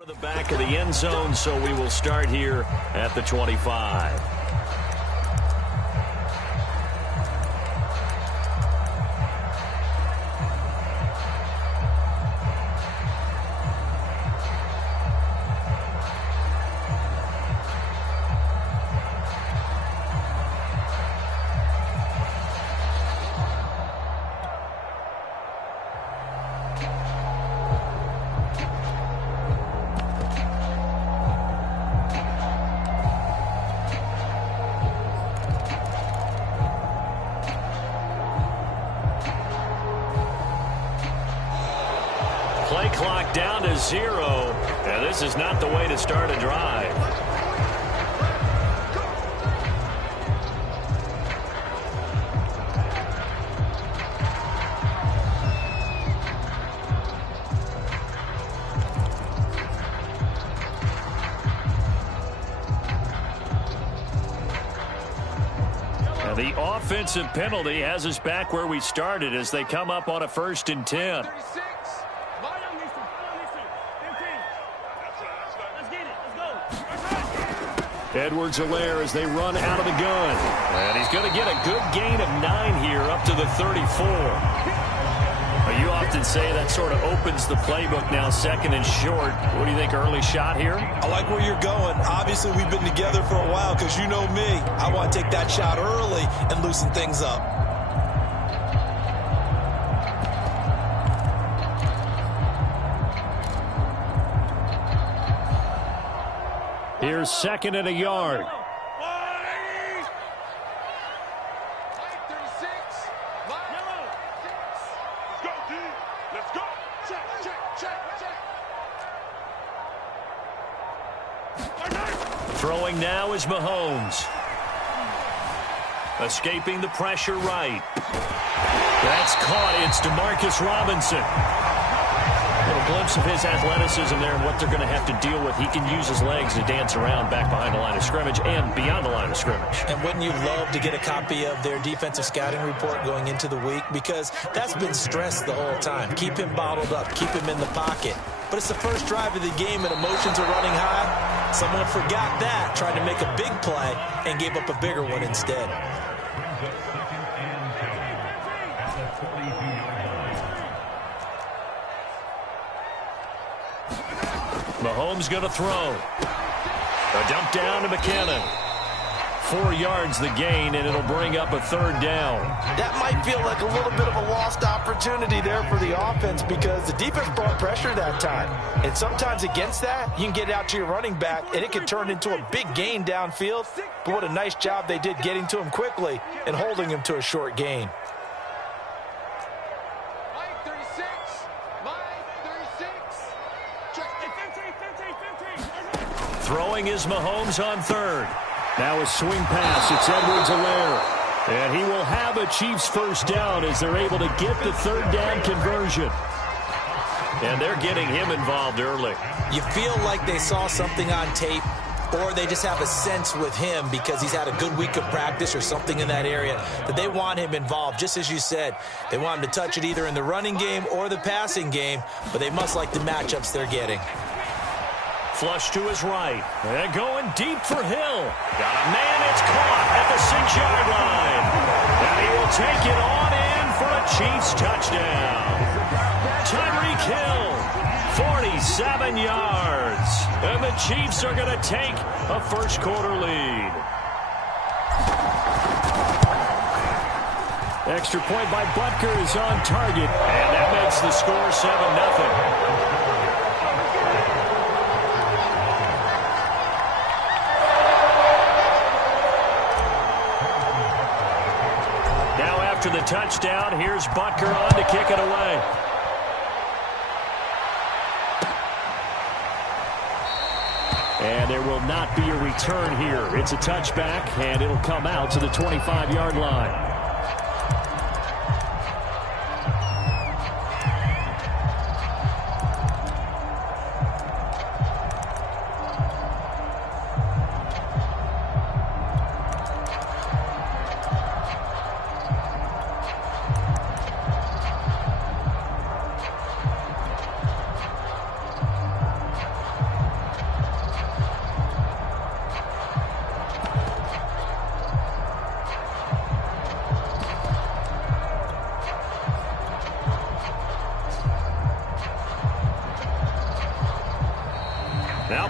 To the back of the end zone, so we will start here at the 25. Play clock down to 0, and this is not the way to start a drive. And the offensive penalty has us back where we started as they come up on a 1st and 10. Edwards-Helaire as they run out of the gun. And he's going to get a good gain of 9 here up to the 34. You often say that sort of opens the playbook now, 2nd and short. What do you think, early shot here? I like where you're going. Obviously, we've been together for a while because you know me. I want to take that shot early and loosen things up. Here's 2nd and a yard. Throwing now is Mahomes. Escaping the pressure right. That's caught. It's DeMarcus Robinson. A little glimpse of his athleticism there and what they're going to have to deal with. He can use his legs to dance around back behind the line of scrimmage and beyond the line of scrimmage. And wouldn't you love to get a copy of their defensive scouting report going into the week? Because that's been stressed the whole time. Keep him bottled up. Keep him in the pocket. But it's the first drive of the game and emotions are running high. Someone forgot that, tried to make a big play, and gave up a bigger one instead. Mahomes going to throw. A dump down to McKinnon. 4 yards the gain, and it'll bring up a 3rd down. That might feel like a little bit of a lost opportunity there for the offense because the defense brought pressure that time. And sometimes against that, you can get it out to your running back, and it can turn into a big gain downfield. But what a nice job they did getting to him quickly and holding him to a short gain. Throwing is Mahomes on 3rd. Now a swing pass. It's Edwards-Helaire. And he will have a Chiefs 1st down as they're able to get the 3rd down conversion. And they're getting him involved early. You feel like they saw something on tape, or they just have a sense with him because he's had a good week of practice or something in that area that they want him involved. Just as you said, they want him to touch it either in the running game or the passing game, but they must like the matchups they're getting. Flush to his right. And going deep for Hill. Got a man. It's caught at the 6-yard line. And he will take it on in for a Chiefs touchdown. Tyreek Hill, 47 yards. And the Chiefs are going to take a 1st quarter lead. Extra point by Butker is on target. And that makes the score 7-0. After the touchdown, here's Butker on to kick it away. And there will not be a return here. It's a touchback, and it'll come out to the 25-yard line.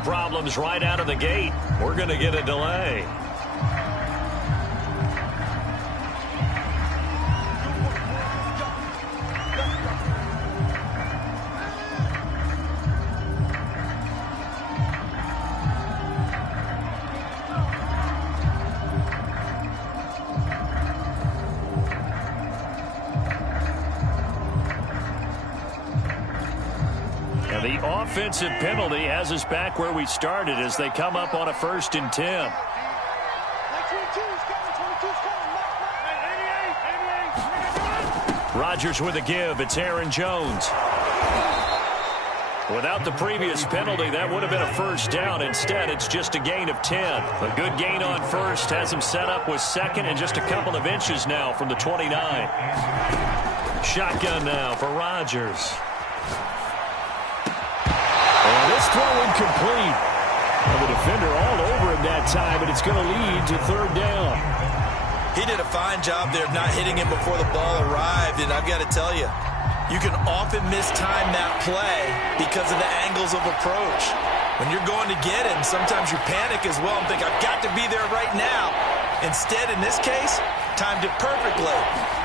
Turnout problems right out of the gate. We're going to get a delay. The offensive penalty has us back where we started as they come up on a 1st and 10. Rodgers with a give. It's Aaron Jones. Without the previous penalty, that would have been a 1st down. Instead, it's just a gain of 10. A good gain on 1st has him set up with 2nd and just a couple of inches now from the 29. Shotgun now for Rodgers. And this throw incomplete. The defender all over him that time, and it's going to lead to 3rd down. He did a fine job there of not hitting him before the ball arrived, and I've got to tell you, you can often mistime that play because of the angles of approach. When you're going to get him, sometimes you panic as well and think, I've got to be there right now. Instead, in this case, timed it perfectly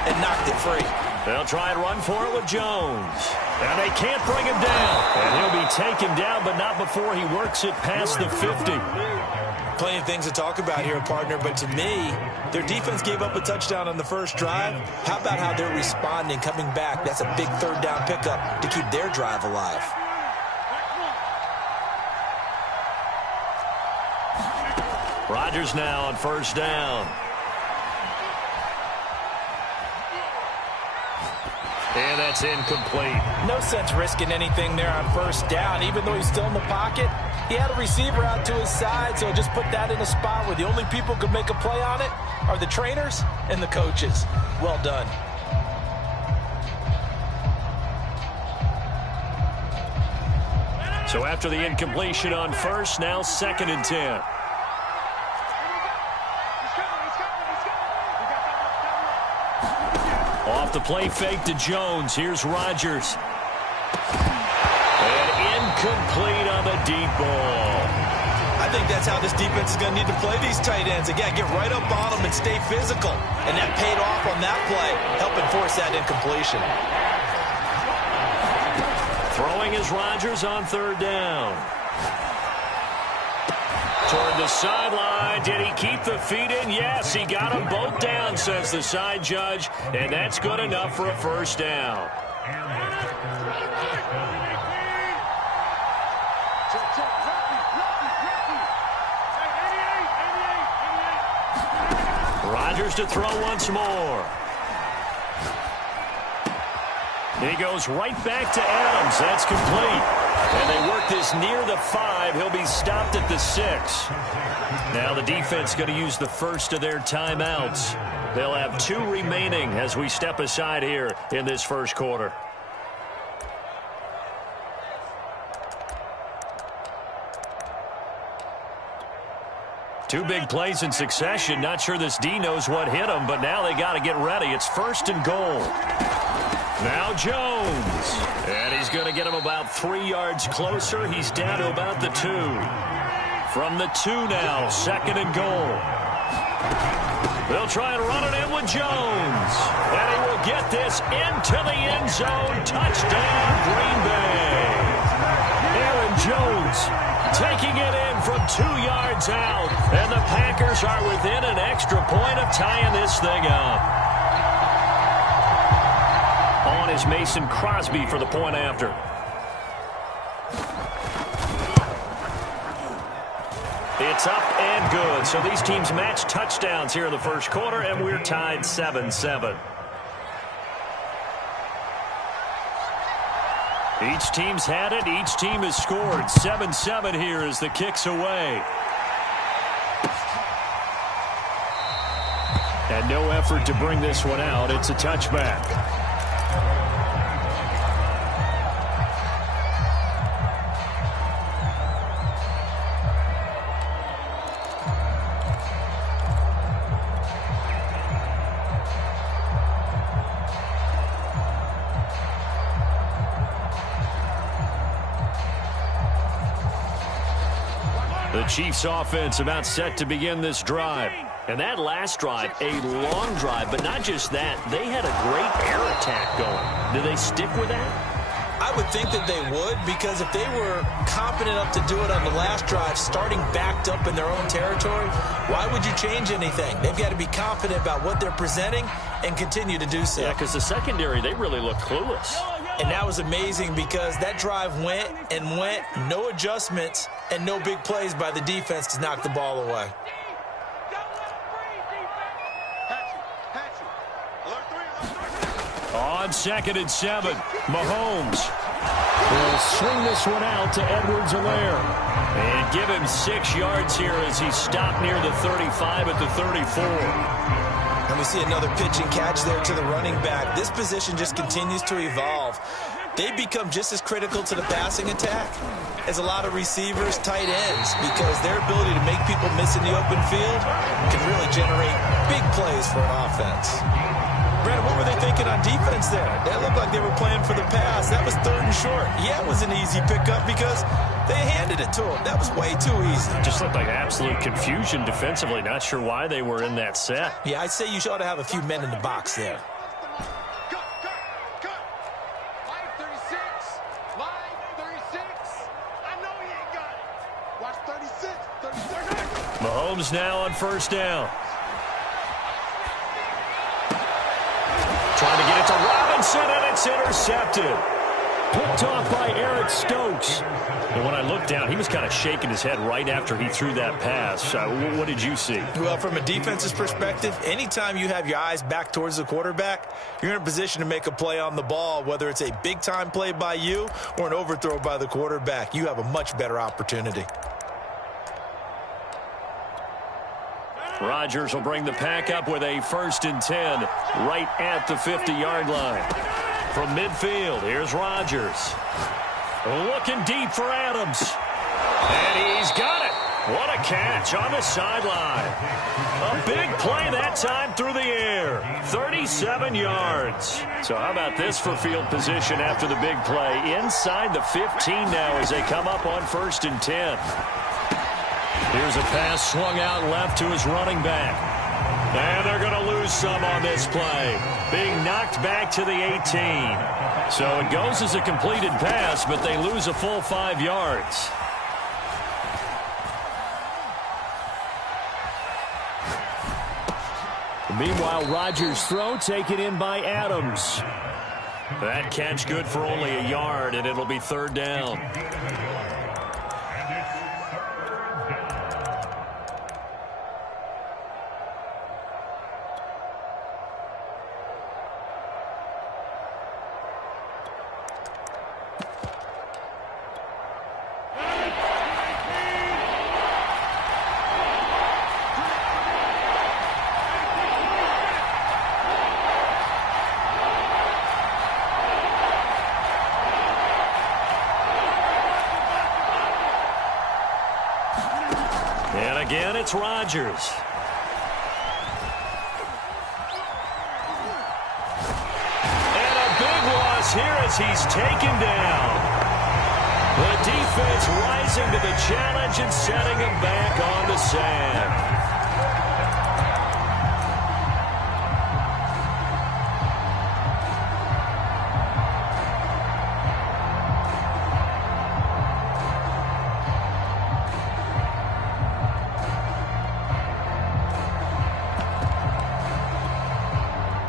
and knocked it free. They'll try and run for it with Jones. And they can't bring him down. And he'll be taken down, but not before he works it past the 50. Plenty of things to talk about here, partner, but to me, their defense gave up a touchdown on the 1st drive. How about how they're responding, coming back? That's a big 3rd down pickup to keep their drive alive. Rodgers now on 1st down. And that's incomplete. No sense risking anything there on 1st down, even though he's still in the pocket. He had a receiver out to his side, so just put that in a spot where the only people who can make a play on it are the trainers and the coaches. Well done. So after the incompletion on 1st, now 2nd and 10. Off the play fake to Jones. Here's Rodgers. And incomplete on the deep ball. I think that's how this defense is going to need to play these tight ends. Again, get right up on them and stay physical. And that paid off on that play, helping force that incompletion. Throwing is Rodgers on 3rd down. Toward the sideline. Did he keep the feet in? Yes, he got them both down, says the side judge. And that's good enough for a 1st down. Rodgers to throw once more. He goes right back to Adams. That's complete. And they work this near the 5. He'll be stopped at the 6. Now the defense going to use the first of their timeouts. They'll have 2 remaining as we step aside here in this 1st quarter. Two big plays in succession. Not sure this D knows what hit him, but now they got to get ready. It's 1st and goal. Now Jones. And he's going to get him about 3 yards closer. He's down to about the 2. From the 2 now, 2nd and goal. They'll try and run it in with Jones. And he will get this into the end zone. Touchdown, Green Bay. Aaron Jones taking it in from 2 yards out. And the Packers are within an extra point of tying this thing up. On is Mason Crosby for the point after. It's up and good. So these teams match touchdowns here in the 1st quarter, and we're tied 7-7. Each team's had it. Each team has scored. 7-7 here as the kick's away. And no effort to bring this one out. It's a touchback. The Chiefs offense about set to begin this drive. And that last drive, a long drive, but not just that. They had a great air attack going. Do they stick with that? I would think that they would, because if they were confident enough to do it on the last drive, starting backed up in their own territory, why would you change anything? They've got to be confident about what they're presenting and continue to do so. Yeah, because the secondary, they really look clueless. And that was amazing because that drive went and went, no adjustments, and no big plays by the defense to knock the ball away. On 2nd and 7, Mahomes will swing this one out to Edwards-Helaire. And give him 6 yards here as he stopped near the 35 at the 34. And we see another pitch and catch there to the running back. This position just continues to evolve. They become just as critical to the passing attack as a lot of receivers, tight ends, because their ability to make people miss in the open field can really generate big plays for an offense. Brandon, what were they thinking on defense there? That looked like they were playing for the pass. That was 3rd and short. Yeah, it was an easy pickup because they handed it to him. That was way too easy. Just looked like absolute confusion defensively. Not sure why they were in that set. Yeah, I'd say you ought to have a few men in the box there. Mahomes now on 1st down. Trying to get it to Robinson, and it's intercepted. Picked off by Eric Stokes. And when I looked down, he was kind of shaking his head right after he threw that pass. What did you see? Well, from a defense's perspective, anytime you have your eyes back towards the quarterback, you're in a position to make a play on the ball, whether it's a big-time play by you or an overthrow by the quarterback. You have a much better opportunity. Rodgers will bring the pack up with a 1st and 10 right at the 50-yard line. From midfield, here's Rodgers. Looking deep for Adams. And he's got it. What a catch on the sideline. A big play that time through the air. 37 yards. So how about this for field position after the big play? Inside the 15 now as they come up on 1st and 10. Here's a pass swung out left to his running back. And they're going to lose some on this play. Being knocked back to the 18. So it goes as a completed pass, but they lose a full 5 yards. Meanwhile, Rodgers' throw taken in by Adams. That catch good for only a yard, and it'll be 3rd down. And again, it's Rodgers. And a big loss here as he's taken down. The defense rising to the challenge and setting him back on the sand.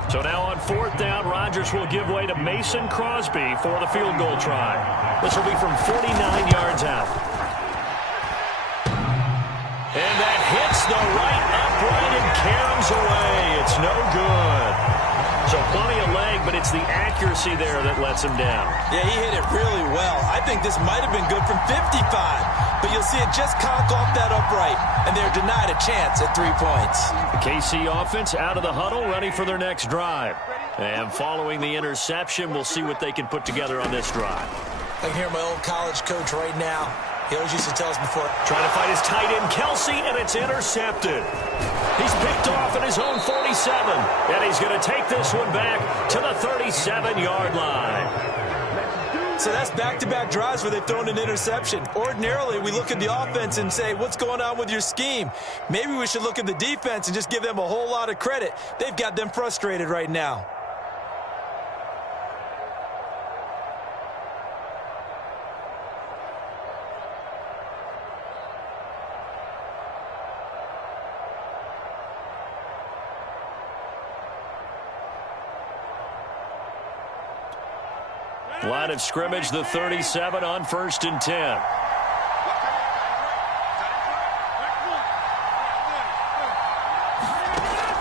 So now on 4th down, Rodgers will give way to Mason Crosby for the field goal try. This will be from 49 yards out. And that hits the right upright and caroms away. It's no good. So plenty of leg, but it's the accuracy there that lets him down. Yeah, he hit it really well. I think this might have been good from 55. But you'll see it just conk off that upright, and they're denied a chance at 3 points. The KC offense out of the huddle, ready for their next drive. And following the interception, we'll see what they can put together on this drive. I can hear my old college coach right now. He always used to tell us before. Trying to find his tight end, Kelsey, and it's intercepted. He's picked off at his own 47, and he's going to take this one back to the 37-yard line. So that's back-to-back drives where they've thrown an interception. Ordinarily, we look at the offense and say, what's going on with your scheme? Maybe we should look at the defense and just give them a whole lot of credit. They've got them frustrated right now. Line of scrimmage, the 37 on 1st and 10.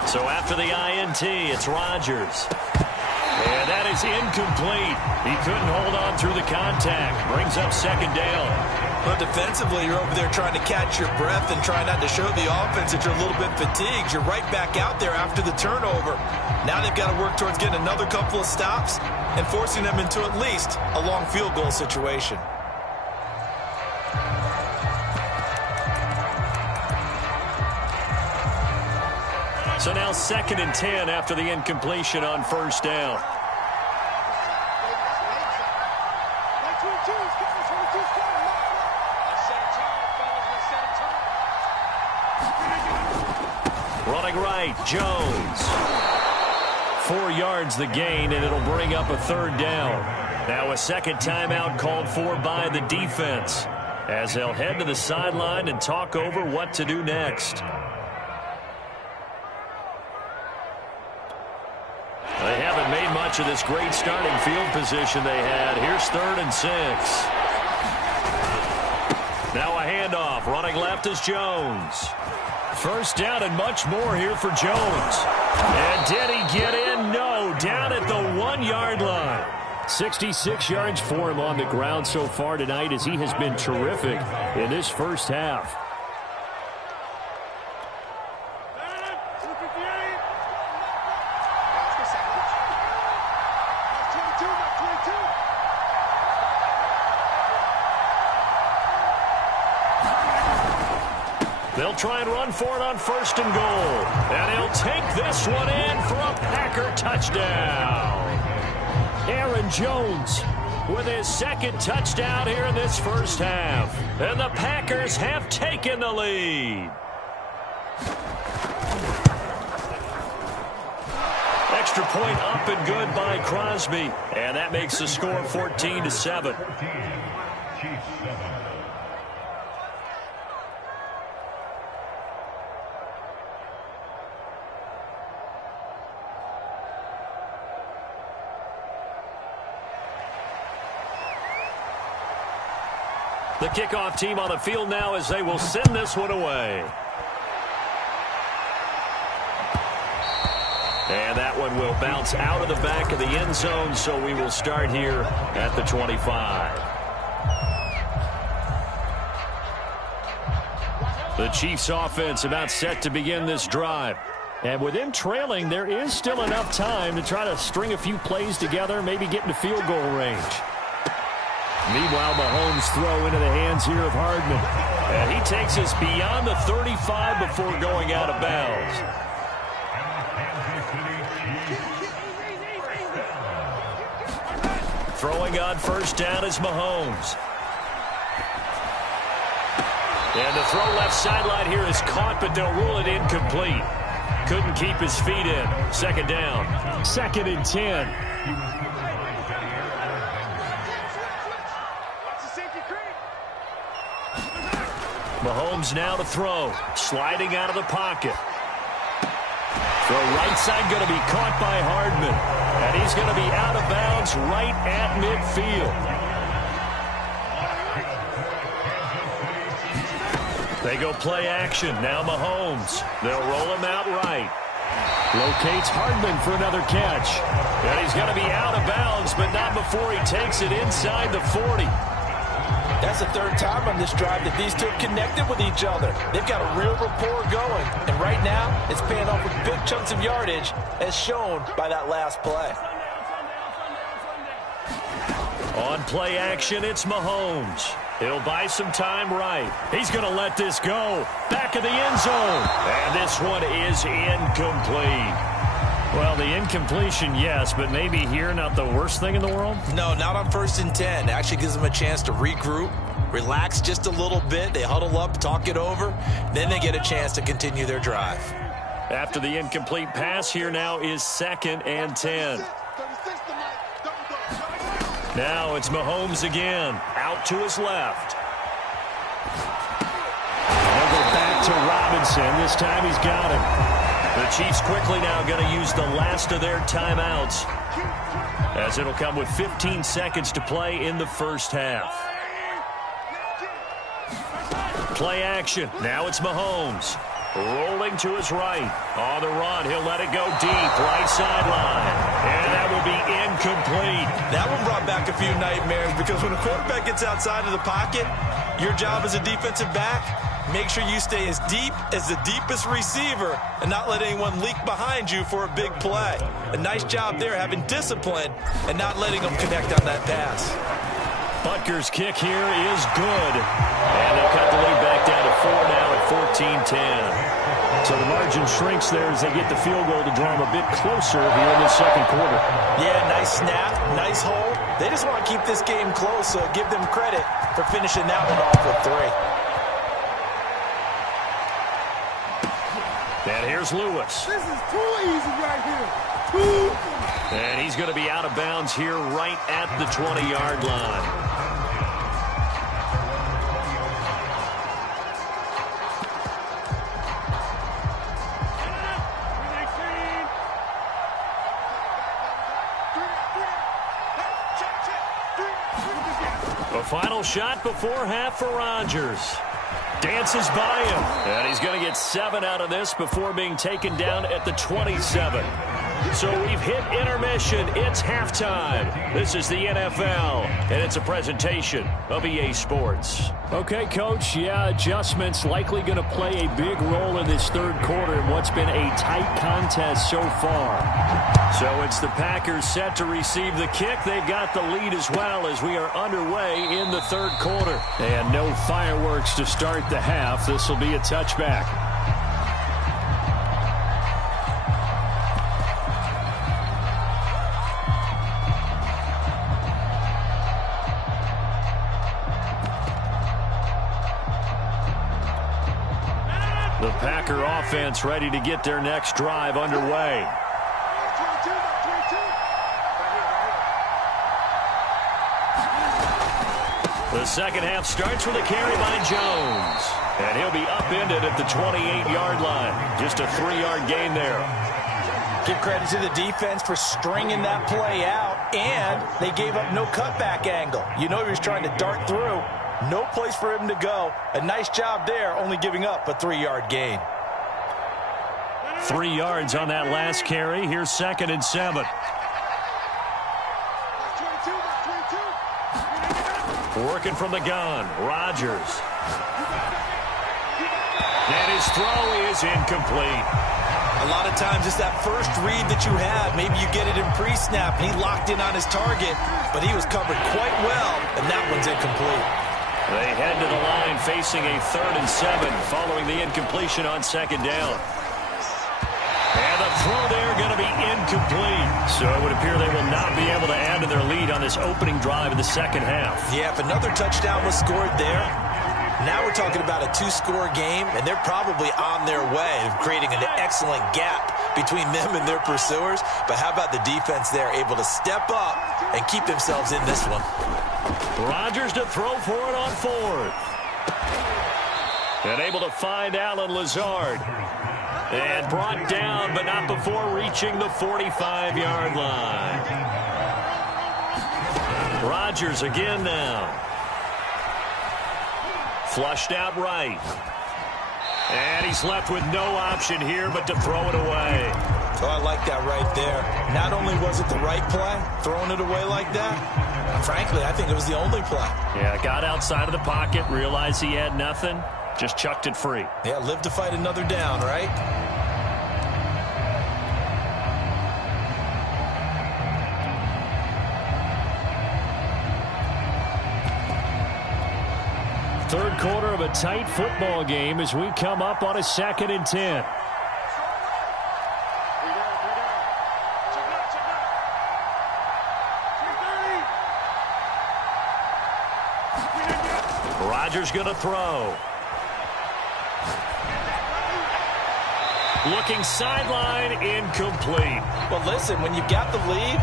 So after the INT, it's Rodgers. And that is incomplete. He couldn't hold on through the contact. Brings up 2nd down. But defensively, you're over there trying to catch your breath and try not to show the offense that you're a little bit fatigued. You're right back out there after the turnover. Now they've got to work towards getting another couple of stops and forcing them into at least a long field goal situation. So now 2nd and 10 after the incompletion on 1st down. Running right, Jones. 4 yards the gain, and it'll bring up a 3rd down. Now a 2nd timeout called for by the defense, as they'll head to the sideline and talk over what to do next. They haven't made much of this great starting field position they had. Here's 3rd and 6. Now a handoff. Running left is Jones. 1st down and much more here for Jones. And did he get in? No. Down at the 1-yard line. 66 yards for him on the ground so far tonight, as he has been terrific in this first half. They'll try and run for it on 1st and goal. And he'll take this one in for a Packer touchdown. Aaron Jones with his 2nd touchdown here in this first half. And the Packers have taken the lead. Extra point up and good by Crosby. And that makes the score 14-7. The kickoff team on the field now, as they will send this one away. And that one will bounce out of the back of the end zone, so we will start here at the 25. The Chiefs offense about set to begin this drive. And with them trailing, there is still enough time to try to string a few plays together, maybe get into field goal range. Meanwhile, Mahomes throw into the hands here of Hardman. And he takes us beyond the 35 before going out of bounds. Throwing on 1st down is Mahomes. And the throw left sideline here is caught, but they'll rule it incomplete. Couldn't keep his feet in. 2nd down. 2nd and 10. Mahomes now to throw. Sliding out of the pocket. Throw right side going to be caught by Hardman. And he's going to be out of bounds right at midfield. They go play action. Now Mahomes. They'll roll him out right. Locates Hardman for another catch. And he's going to be out of bounds, but not before he takes it inside the 40. That's the 3rd time on this drive that these two have connected with each other. They've got a real rapport going. And right now, it's paying off with big chunks of yardage, as shown by that last play. On play action, it's Mahomes. He'll buy some time right. He's going to let this go. Back of the end zone. And this one is incomplete. Well, the incompletion, yes, but maybe here not the worst thing in the world? No, not on 1st and 10. It actually gives them a chance to regroup, relax just a little bit. They huddle up, talk it over. Then they get a chance to continue their drive. After the incomplete pass, here now is 2nd and 10. Now it's Mahomes again, out to his left. They'll go back to Robinson. This time he's got him. The Chiefs quickly now going to use the last of their timeouts, as it'll come with 15 seconds to play in the first half. Play action. Now it's Mahomes. Rolling to his right. On the run, he'll let it go deep. Right sideline. And that will be incomplete. That one brought back a few nightmares, because when a quarterback gets outside of the pocket, your job as a defensive back, make sure you stay as deep as the deepest receiver and not let anyone leak behind you for a big play. A nice job there, having discipline and not letting them connect on that pass. Butker's kick here is good. And they'll cut the lead back down to 4 now at 14-10. So the margin shrinks there as they get the field goal to draw them a bit closer here in the second quarter. Yeah, nice snap, nice hold. They just want to keep this game close, so give them credit for finishing that one off with 3. And here's Lewis. This is too easy right here. Too easy. And he's going to be out of bounds here right at the 20-yard line. A final shot before half for Rodgers. Dances by him. And he's going to get 7 out of this before being taken down at the 27. So we've hit intermission. It's halftime. This is the NFL, and it's a presentation of EA Sports. Okay, Coach, yeah, adjustments likely going to play a big role in this third quarter in what's been a tight contest so far. So it's the Packers set to receive the kick. They've got the lead as well as we are underway in the third quarter. And no fireworks to start the half. This will be a touchback. The Packer offense ready to get their next drive underway. The second half starts with a carry by Jones. And he'll be upended at the 28-yard line. Just a 3-yard gain there. Give credit to the defense for stringing that play out, and they gave up no cutback angle. You know he was trying to dart through. No place for him to go. A nice job there, only giving up a 3-yard gain. 3 yards on that last carry. Here's 2nd and 7. Working from the gun, Rodgers. And his throw is incomplete. A lot of times it's that first read that you have. Maybe you get it in pre-snap, and he locked in on his target, but he was covered quite well, and that one's incomplete. They head to the line facing a 3rd and 7 following the incompletion on 2nd down. And the throw there going to be incomplete. So it would appear they will not be able to add to their lead on this opening drive of the second half. Yeah, if another touchdown was scored there, now we're talking about a 2-score game, and they're probably on their way of creating an excellent gap between them and their pursuers. But how about the defense there, able to step up and keep themselves in this one? Rodgers to throw for it on 4th. And able to find Allen Lazard. And brought down, but not before reaching the 45-yard line. Rodgers again now. Flushed out right. And he's left with no option here but to throw it away. Oh, I like that right there. Not only was it the right play, throwing it away like that, frankly, I think it was the only play. Yeah, got outside of the pocket, realized he had nothing, just chucked it free. Yeah, live to fight another down, right? Third quarter of a tight football game as we come up on a 2nd and 10. Rodgers going to throw. Looking sideline, incomplete. Well, listen, when you've got the lead,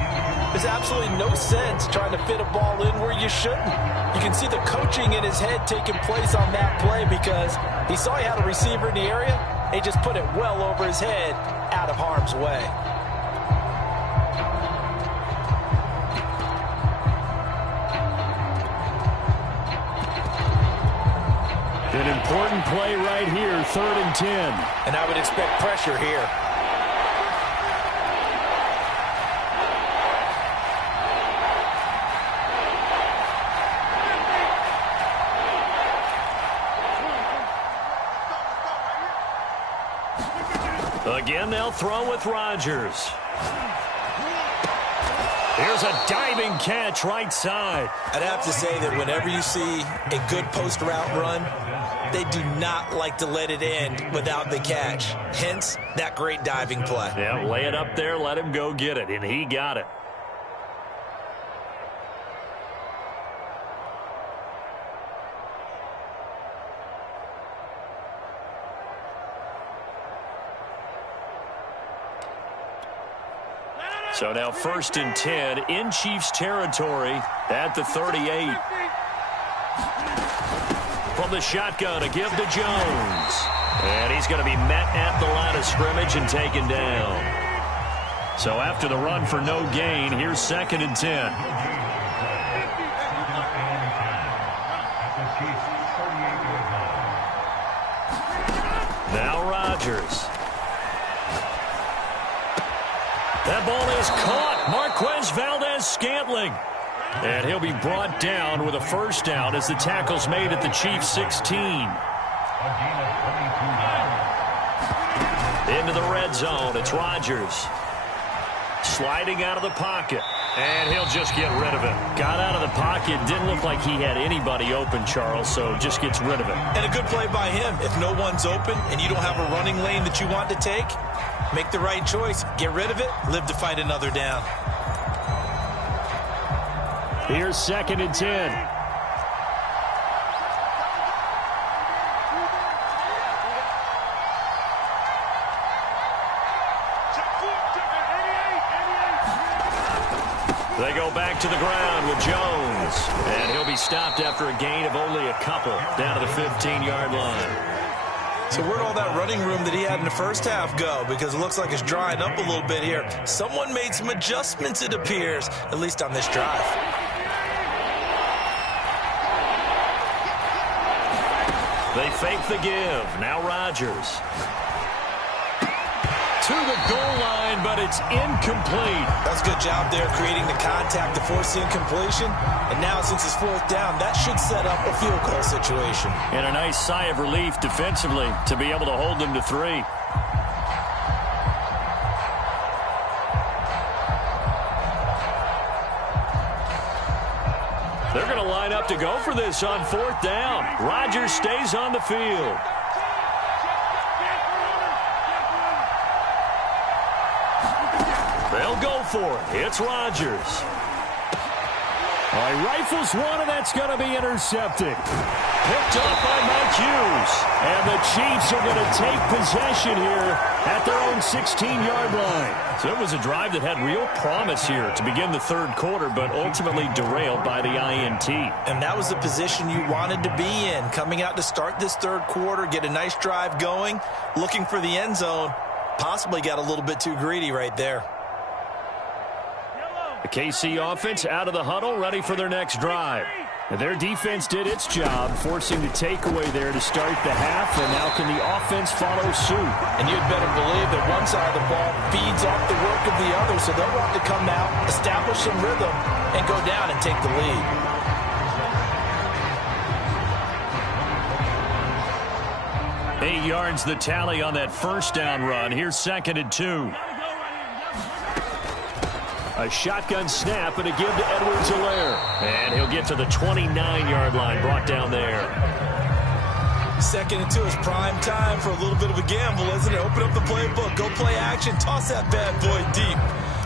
there's absolutely no sense trying to fit a ball in where you shouldn't. You can see the coaching in his head taking place on that play because he saw he had a receiver in the area. He just put it well over his head, out of harm's way. An important play right here, 3rd and 10. And I would expect pressure here. Again, they'll throw with Rodgers. Here's a diving catch right side. I'd have to say that whenever you see a good post route run, they do not like to let it end without the catch. Hence, that great diving play. Yeah, lay it up there, let him go get it, and he got it. So now 1st and 10 in Chiefs territory at the 38. From the shotgun, a give to Jones. And he's going to be met at the line of scrimmage and taken down. So after the run for no gain, here's 2nd and 10. Now Rodgers. That ball is caught. Marquez Valdez-Scantling. And he'll be brought down with a first down as the tackle's made at the Chiefs' 16. Into the red zone. It's Rodgers. Sliding out of the pocket. And he'll just get rid of it. Got out of the pocket. Didn't look like he had anybody open, Charles, so just gets rid of it. And a good play by him. If no one's open and you don't have a running lane that you want to take, make the right choice. Get rid of it. Live to fight another down. Here's 2nd and 10. They go back to the ground with Jones. And he'll be stopped after a gain of only a couple down to the 15-yard line. So where'd all that running room that he had in the first half go? Because it looks like it's drying up a little bit here. Someone made some adjustments, it appears, at least on this drive. They fake the give. Now Rodgers. To the goal line, but it's incomplete. That's a good job there creating the contact to force the incompletion. And now since it's 4th down, that should set up a field goal situation. And a nice sigh of relief defensively to be able to hold them to 3. They're going to line up to go for this on 4th down. Rodgers stays on the field. They'll go for it. It's Rodgers. Rifles one, and that's going to be intercepted. Picked up by Mike Hughes. And the Chiefs are going to take possession here at their own 16-yard line. So it was a drive that had real promise here to begin the 3rd quarter, but ultimately derailed by the INT. And that was the position you wanted to be in. Coming out to start this 3rd quarter, get a nice drive going, looking for the end zone. Possibly got a little bit too greedy right there. The KC offense out of the huddle, ready for their next drive. And their defense did its job, forcing the takeaway there to start the half, and now can the offense follow suit? And you'd better believe that one side of the ball feeds off the work of the other, so they'll want to come out, establish some rhythm, and go down and take the lead. Eight yards the tally on that first down run. Here's 2nd and 2. A shotgun snap and a give to Edwards-Helaire. And he'll get to the 29-yard line, brought down there. 2nd and 2 is prime time for a little bit of a gamble, isn't it? Open up the playbook, go play action, toss that bad boy deep.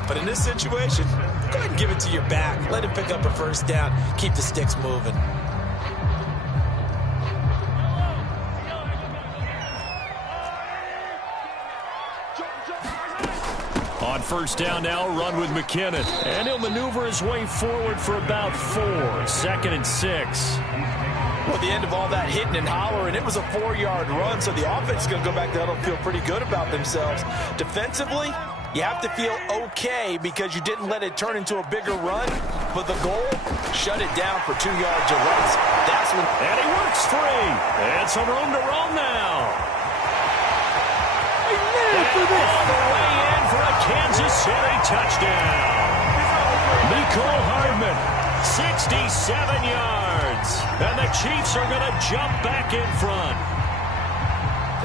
But in this situation, go ahead and give it to your back. Let him pick up a first down. Keep the sticks moving. On first down now, run with McKinnon. And he'll maneuver his way forward for about 4. 2nd and 6. Well, the end of all that hitting and hollering, it was a 4-yard run, so the offense is going to go back there and feel pretty good about themselves. Defensively, you have to feel okay because you didn't let it turn into a bigger run, but the goal, shut it down for 2 yards or less. That's when. And he works free. And some room to roam now. And all the way in for a Kansas City touchdown. Nicole Hardman, 67 yards. And the Chiefs are going to jump back in front.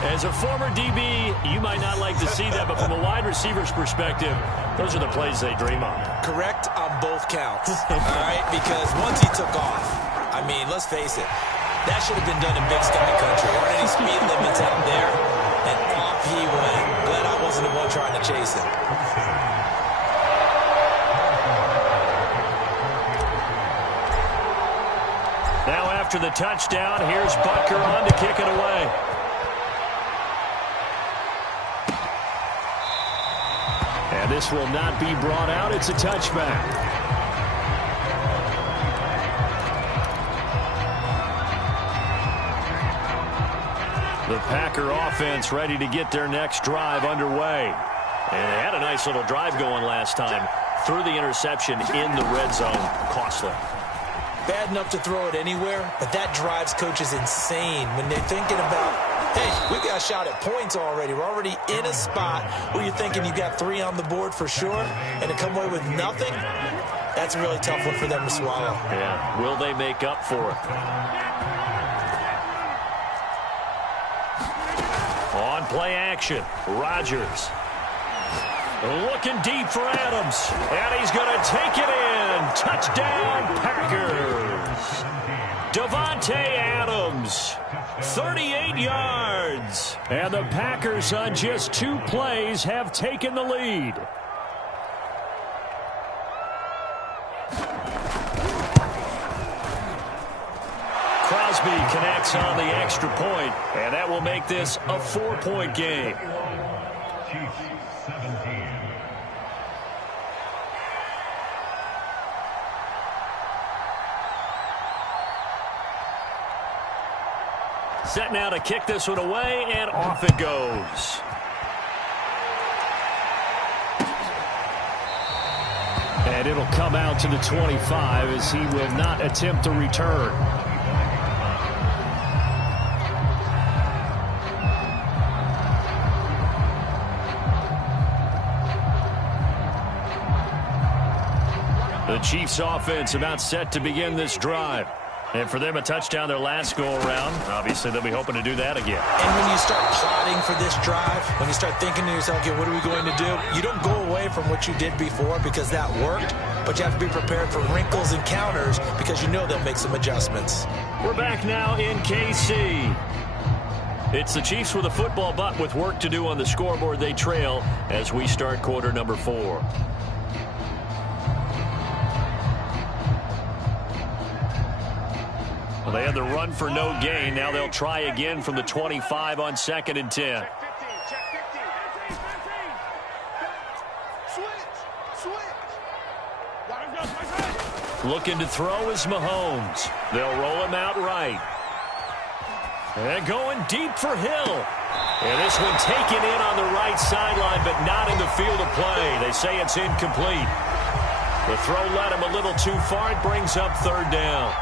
As a former DB, you might not like to see that, but from a wide receiver's perspective, those are the plays they dream of. Correct on both counts, all right? Because once he took off, I mean, let's face it, that should have been done in Big Sky Country. There aren't any speed limits out there, and off he went. Glad I wasn't the one trying to chase him. Now after the touchdown, here's Butker on to kick it away. And this will not be brought out. It's a touchback. The Packer offense ready to get their next drive underway. And they had a nice little drive going last time. Threw the interception in the red zone. Costly. Bad enough to throw it anywhere, but that drives coaches insane when they're thinking about, hey, we've got a shot at points already. We're already in a spot where you're thinking you got 3 on the board for sure, and to come away with nothing, that's a really tough one for them to swallow. Yeah, will they make up for it? On play action, Rodgers. Looking deep for Adams, and he's going to take it in. Touchdown, Packers. Davante Adams, 38 yards. And the Packers on just 2 plays have taken the lead. Crosby connects on the extra point, and that will make this a 4-point game. Set now to kick this one away, and off it goes. And it'll come out to the 25 as he will not attempt to return. The Chiefs offense about set to begin this drive. And for them, a touchdown their last go-around. Obviously, they'll be hoping to do that again. And when you start plotting for this drive, when you start thinking to yourself, okay, what are we going to do? You don't go away from what you did before because that worked, but you have to be prepared for wrinkles and counters because you know they'll make some adjustments. We're back now in KC. It's the Chiefs with a football, but with work to do on the scoreboard, they trail as we start quarter number 4. Well, they had the run for no gain. Now they'll try again from the 25 on 2nd and 10. Looking to throw is Mahomes. They'll roll him out right. And going deep for Hill. And this one taken in on the right sideline, but not in the field of play. They say it's incomplete. The throw led him a little too far. It brings up 3rd down.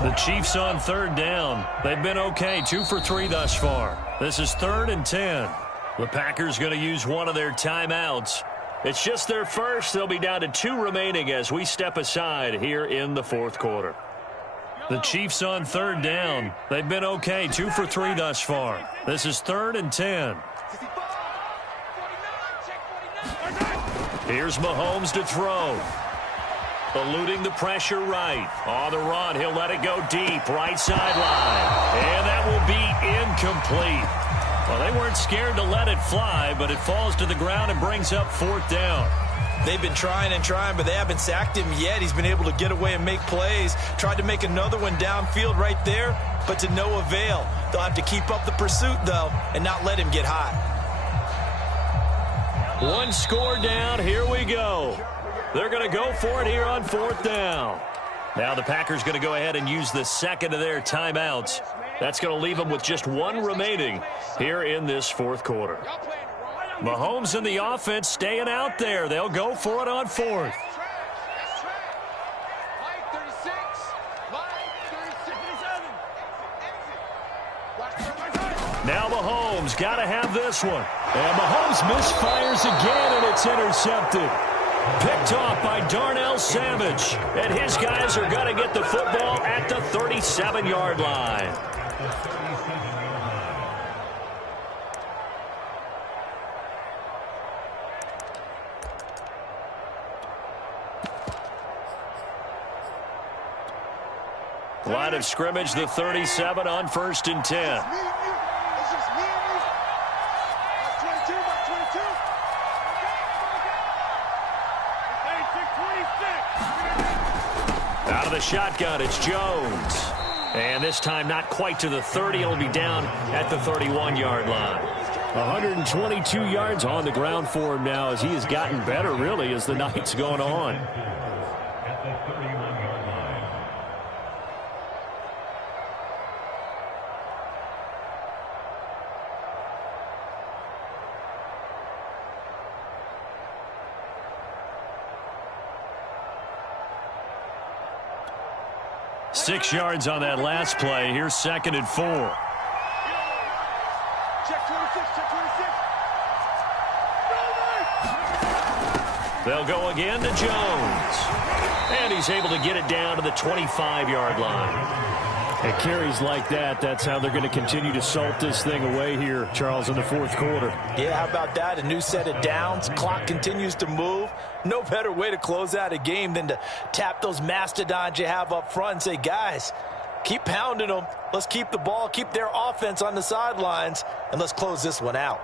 The Chiefs on 3rd down. They've been okay, 2 for 3 thus far. This is 3rd and 10. The Packers going to use one of their timeouts. It's just their first. They'll be down to 2 remaining as we step aside here in the 4th quarter. The Chiefs on 3rd down. They've been okay, 2 for 3 thus far. This is 3rd and 10. Here's Mahomes to throw. Eluding the pressure right. On the run, he'll let it go deep, right sideline. And that will be incomplete. Well, they weren't scared to let it fly, but it falls to the ground and brings up 4th down. They've been trying and trying, but they haven't sacked him yet. He's been able to get away and make plays. Tried to make another one downfield right there, but to no avail. They'll have to keep up the pursuit, though, and not let him get hot. One score down. Here we go. They're going to go for it here on 4th down. Now the Packers going to go ahead and use the second of their timeouts. That's going to leave them with just one remaining here in this 4th quarter. Mahomes and the offense staying out there. They'll go for it on 4th. Now Mahomes got to have this one. And Mahomes misfires again, and it's intercepted. Picked off by Darnell Savage. And his guys are going to get the football at the 37-yard line. Line of scrimmage, the 37 on 1st and 10. Out of the shotgun, it's Jones. And this time not quite to the 30. It'll be down at the 31-yard line. 122 yards on the ground for him now as he has gotten better, really, as the night's going on. 6 yards on that last play. Here's 2nd and 4. Check 26, check 26. They'll go again to Jones. And he's able to get it down to the 25-yard line. At carries like that, that's how they're going to continue to salt this thing away here, Charles, in the 4th quarter. Yeah, how about that? A new set of downs. Clock continues to move. No better way to close out a game than to tap those mastodons you have up front and say, guys, keep pounding them. Let's keep the ball, keep their offense on the sidelines, and let's close this one out.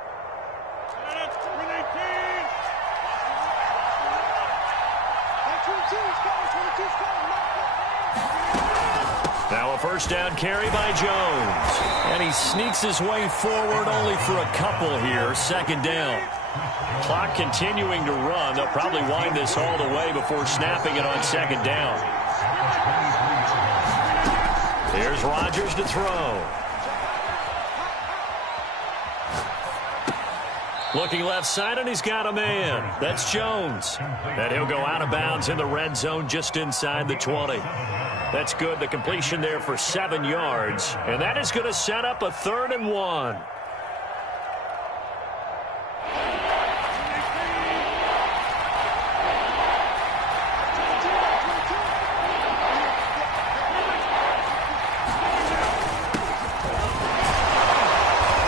Now a 1st down carry by Jones. And he sneaks his way forward only for a couple here. 2nd down. Clock continuing to run. They'll probably wind this all the way before snapping it on 2nd down. Here's Rodgers to throw. Looking left side, and he's got a man. That's Jones. And he'll go out of bounds in the red zone just inside the 20. That's good. The completion there for 7 yards. And that is going to set up a 3rd and 1.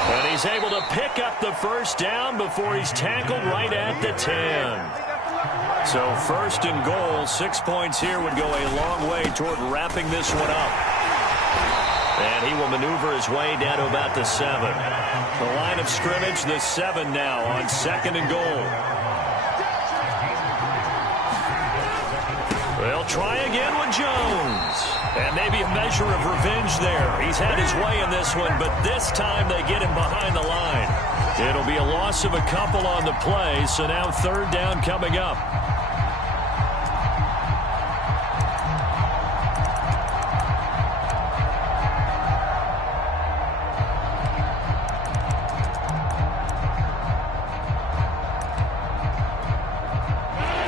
And he's able to pick up the 1st down before he's tackled right at the 10. So 1st and goal, 6 points here would go a long way toward wrapping this one up. And he will maneuver his way down to about the 7. The line of scrimmage, the 7 now on 2nd and goal. They'll try again with Jones. And maybe a measure of revenge there. He's had his way in this one, but this time they get him behind the line. It'll be a loss of a couple on the play, so now 3rd down coming up.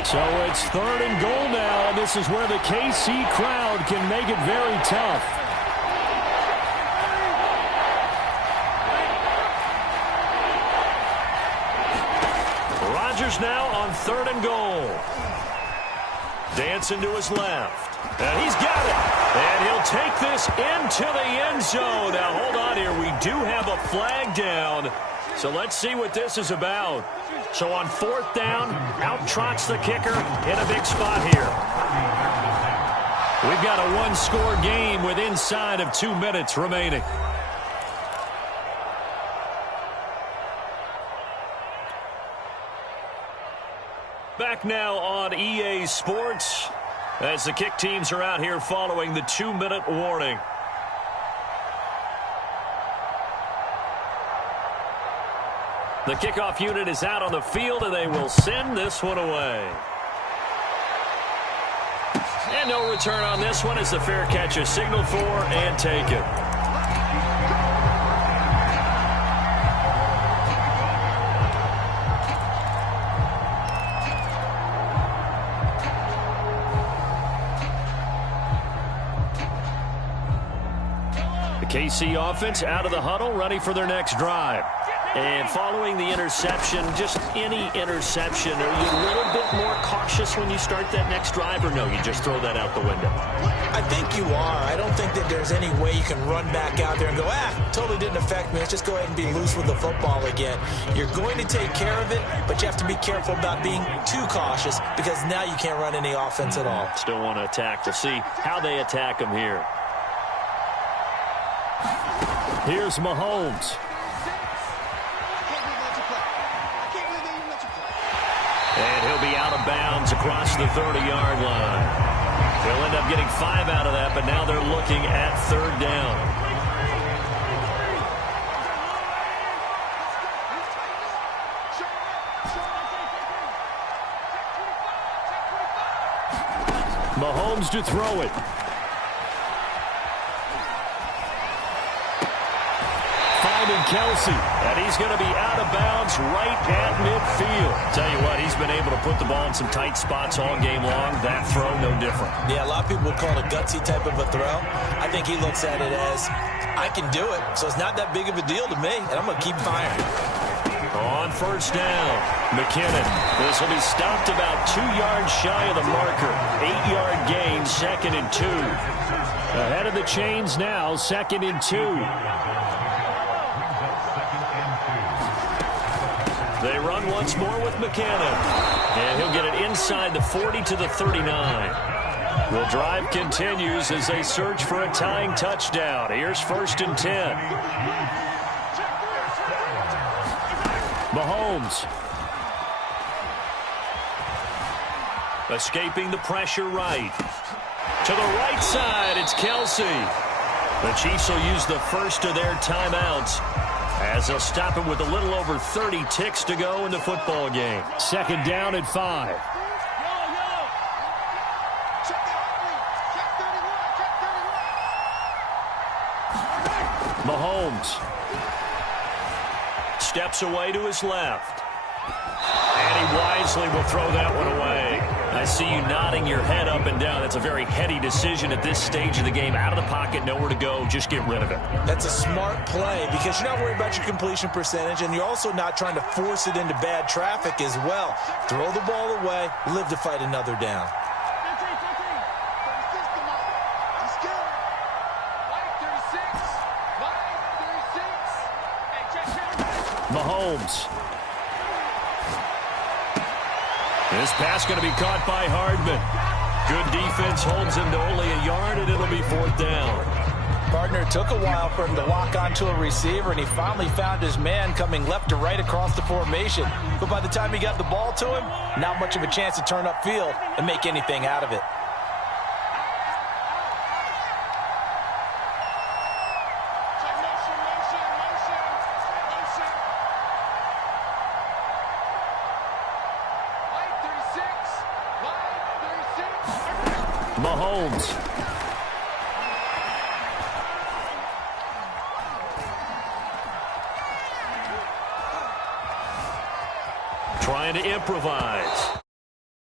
So it's 3rd and goal now, and this is where the KC crowd can make it very tough. Rodgers now on 3rd and goal. Dancing to his left. And he's got it. And he'll take this into the end zone. Now, hold on here. We do have a flag down. So let's see what this is about. So on 4th down, out trots the kicker in a big spot here. We've got a one-score game with inside of 2 minutes remaining. Back back now on EA Sports as the kick teams are out here following the 2-minute warning. The kickoff unit is out on the field, and they will send this one away. And no return on this one as the fair catch is signaled for and taken. The KC offense out of the huddle, ready for their next drive. And following the interception, just any interception, are you a little bit more cautious when you start that next drive, or no, you just throw that out the window? I think you are. I don't think that there's any way you can run back out there and go, totally didn't affect me. Let's just go ahead and be loose with the football again. You're going to take care of it, but you have to be careful about being too cautious because now you can't run any offense at all. Still want to attack. To see how they attack them here. Here's Mahomes. And he'll be out of bounds across the 30-yard line. They'll end up getting 5 out of that, but now they're looking at 3rd down. Mahomes to throw it. Finding Kelsey, and he's going to be out of bounds right at midfield. Tell you what, he's been able to put the ball in some tight spots all game long. That throw, no different. Yeah, a lot of people would call it a gutsy type of a throw. I think he looks at it as, I can do it, so it's not that big of a deal to me, and I'm going to keep firing. On 1st down, McKinnon. This will be stopped about 2 yards shy of the marker. 8-yard gain, 2nd and 2. Ahead of the chains now, 2nd and 2. They run once more with McKinnon. And he'll get it inside the 40 to the 39. The drive continues as they search for a tying touchdown. Here's 1st and 10. Mahomes. Escaping the pressure right. To the right side, it's Kelsey. The Chiefs will use the first of their timeouts as they'll stop him with a little over 30 ticks to go in the football game. 2nd down at 5. Mahomes steps away to his left. And he wisely will throw that one away. I see you nodding your head up and down. That's a very heady decision at this stage of the game. Out of the pocket, nowhere to go. Just get rid of it. That's a smart play because you're not worried about your completion percentage, and you're also not trying to force it into bad traffic as well. Throw the ball away, live to fight another down. Mahomes. This pass going to be caught by Hardman. Good defense holds him to only a yard, and it'll be 4th down. Partner, it took a while for him to lock onto a receiver, and he finally found his man coming left to right across the formation. But by the time he got the ball to him, not much of a chance to turn upfield and make anything out of it. Mahomes. Trying to improvise.